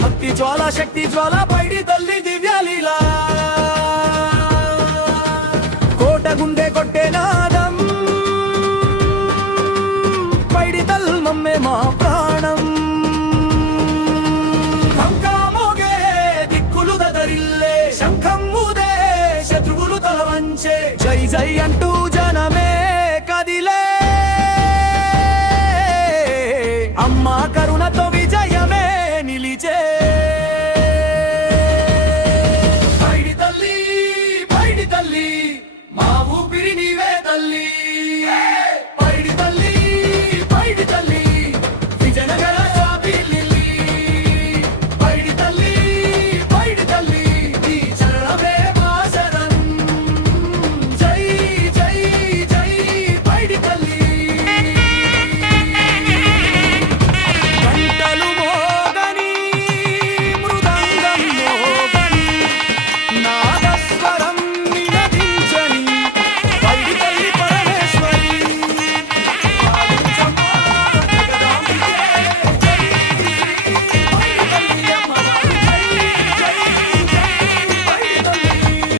భక్తి జ్వాల శక్తి జ్వాల పైడి తల్లి దివ్యలీలా కోట గుండె కొట్టే నాదం పైడి తల్మమ్మే మా ప్రాణం కంకామోగే దిక్కులు దదరిల్లే శంఖం ఊదే శత్రువులు తల వంచే జై జై అంటూ